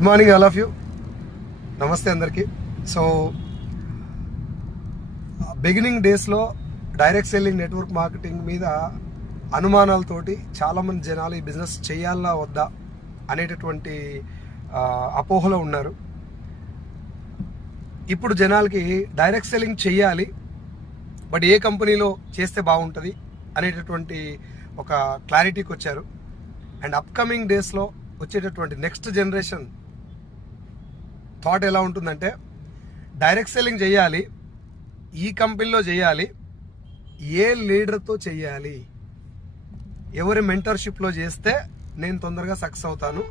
Good morning all of you. నమస్తే అందరికీ. So beginning డేస్లో డైరెక్ట్ సెల్లింగ్ నెట్వర్క్ మార్కెటింగ్ మీద అనుమానాలతోటి చాలామంది జనాలు ఈ బిజినెస్ చేయాలా వద్దా అనేటటువంటి అపోహలో ఉన్నారు. ఇప్పుడు జనాలకి డైరెక్ట్ సెల్లింగ్ చేయాలి, బట్ ఏ కంపెనీలో చేస్తే బాగుంటుంది అనేటటువంటి ఒక క్లారిటీకి వచ్చారు. అండ్ అప్కమింగ్ డేస్లో వచ్చేటటువంటి నెక్స్ట్ జనరేషన్ థాట్ ఎలా ఉంటుందంటే, డైరెక్ట్ సెల్లింగ్ చేయాలి, ఈ కంపెనీలో చేయాలి, ఏ లీడర్తో చేయాలి, ఎవరి మెంటర్షిప్లో చేస్తే నేను తొందరగా సక్సెస్ అవుతాను,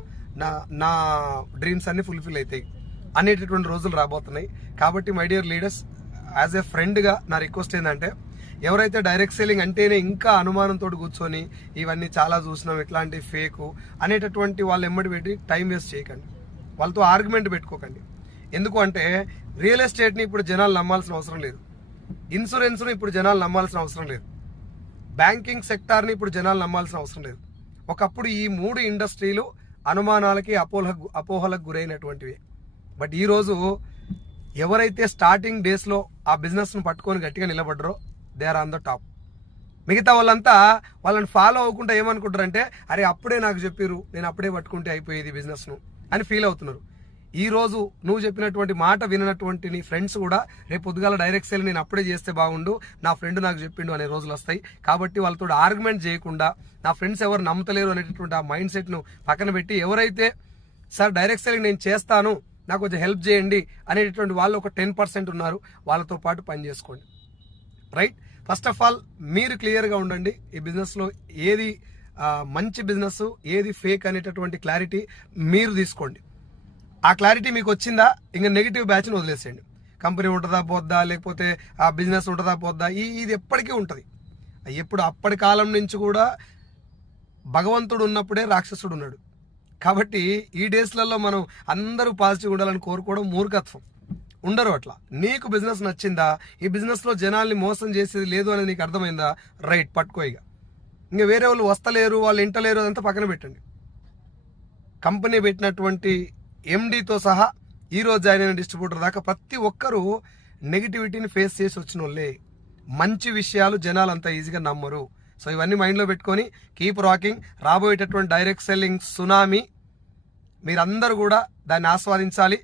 నా డ్రీమ్స్ అన్నీ ఫుల్ఫిల్ అవుతాయి అనేటటువంటి రోజులు రాబోతున్నాయి. కాబట్టి my dear leaders, as a ఫ్రెండ్గా నా రిక్వెస్ట్ ఏంటంటే, ఎవరైతే డైరెక్ట్ సెల్లింగ్ అంటేనే ఇంకా అనుమానంతో కూర్చొని ఇవన్నీ చాలా చూసినాం ఇట్లాంటి ఫేకు అనేటటువంటి వాళ్ళు ఎమ్మడి పెట్టి టైం వేస్ట్ చేయకండి, వాళ్ళతో ఆర్గ్యుమెంట్ పెట్టుకోకండి. ఎందుకు అంటే, రియల్ ఎస్టేట్ని ఇప్పుడు జనాలు నమ్మాల్సిన అవసరం లేదు, ఇన్సూరెన్స్ను ఇప్పుడు జనాలు నమ్మాల్సిన అవసరం లేదు, బ్యాంకింగ్ సెక్టార్ని ఇప్పుడు జనాలు నమ్మాల్సిన అవసరం లేదు. ఒకప్పుడు ఈ 3 ఇండస్ట్రీలు అనుమానాలకి అపోహలకు గురైనటువంటివి. బట్ ఈరోజు ఎవరైతే స్టార్టింగ్ డేస్లో ఆ బిజినెస్ను పట్టుకొని గట్టిగా నిలబడ్డరో they are on the top. మిగతా వాళ్ళంతా వాళ్ళని ఫాలో అవ్వకుండా ఏమనుకుంటారంటే, అరే అప్పుడే నాకు చెప్పారు, నేను అప్పుడే పట్టుకుంటే అయిపోయేది బిజినెస్ను అని ఫీల్ అవుతున్నారు. ఈ రోజు నువ్వు చెప్పినటువంటి మాట వినటువంటి నీ ఫ్రెండ్స్ కూడా రేపు పొద్దుగాల డైరెక్ట్ సెల్ నేను అప్పుడే చేస్తే బాగుండు, నా ఫ్రెండ్ నాకు చెప్పిండు అనే రోజులు వస్తాయి. కాబట్టి వాళ్ళతో ఆర్గ్యుమెంట్ చేయకుండా, నా ఫ్రెండ్స్ ఎవరు నమ్ముతలేరు అనేటటువంటి ఆ మైండ్ సెట్ను పక్కన పెట్టి, ఎవరైతే సార్ డైరెక్ట్ సెల్లింగ్ నేను చేస్తాను, నాకు కొంచెం హెల్ప్ చేయండి అనేటటువంటి వాళ్ళు ఒక 10% ఉన్నారు, వాళ్ళతో పాటు పని చేసుకోండి. రైట్? ఫస్ట్ ఆఫ్ ఆల్ మీరు క్లియర్గా ఉండండి. ఈ బిజినెస్లో ఏది మంచి బిజినెస్, ఏది ఫేక్ అనేటటువంటి క్లారిటీ మీరు తీసుకోండి. ఆ క్లారిటీ మీకు వచ్చిందా, ఇంకా నెగిటివ్ బ్యాచ్ని వదిలేసేయండి. కంపెనీ ఉంటుందా పోద్దా, లేకపోతే ఆ బిజినెస్ ఉంటుందా పోద్దా, ఇది ఎప్పటికీ ఉంటుంది. ఎప్పుడు అప్పటి కాలం నుంచి కూడా భగవంతుడు ఉన్నప్పుడే రాక్షసుడు ఉన్నాడు. కాబట్టి ఈ డేస్లలో మనం అందరూ పాజిటివ్ ఉండాలని కోరుకోవడం మూర్ఖత్వం. ఉండరు అట్లా. నీకు బిజినెస్ నచ్చిందా, ఈ బిజినెస్లో జనాల్ని మోసం చేసేది లేదు అనేది నీకు అర్థమైందా, రైట్, పట్టుకో. ఇంకా వేరే వాళ్ళు వస్తలేరు, వాళ్ళు ఇంటలేరు, అదంతా పక్కన పెట్టండి. కంపెనీ పెట్టినటువంటి ఎండీతో సహా ఈరోజు జాయిన్ అయిన డిస్ట్రిబ్యూటర్ దాకా ప్రతి ఒక్కరూ నెగిటివిటీని ఫేస్ చేసి వచ్చిన వాళ్ళే. మంచి విషయాలు జనాలు అంత ఈజీగా నమ్మరు. సో ఇవన్నీ మైండ్లో పెట్టుకొని కీప్ రాకింగ్. రాబోయేటటువంటి డైరెక్ట్ సెల్లింగ్ సునామీ మీరందరూ కూడా దాన్ని ఆస్వాదించాలి.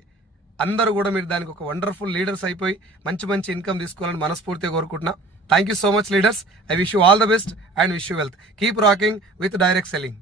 అందరూ కూడా మీరు దానికి ఒక వండర్ఫుల్ లీడర్స్ అయిపోయి మంచి మంచి ఇన్కమ్ తీసుకోవాలని మనస్ఫూర్తిగా కోరుకుంటున్నా. Thank you so much leaders. I wish you all the best and wish you wealth. Keep rocking with direct selling.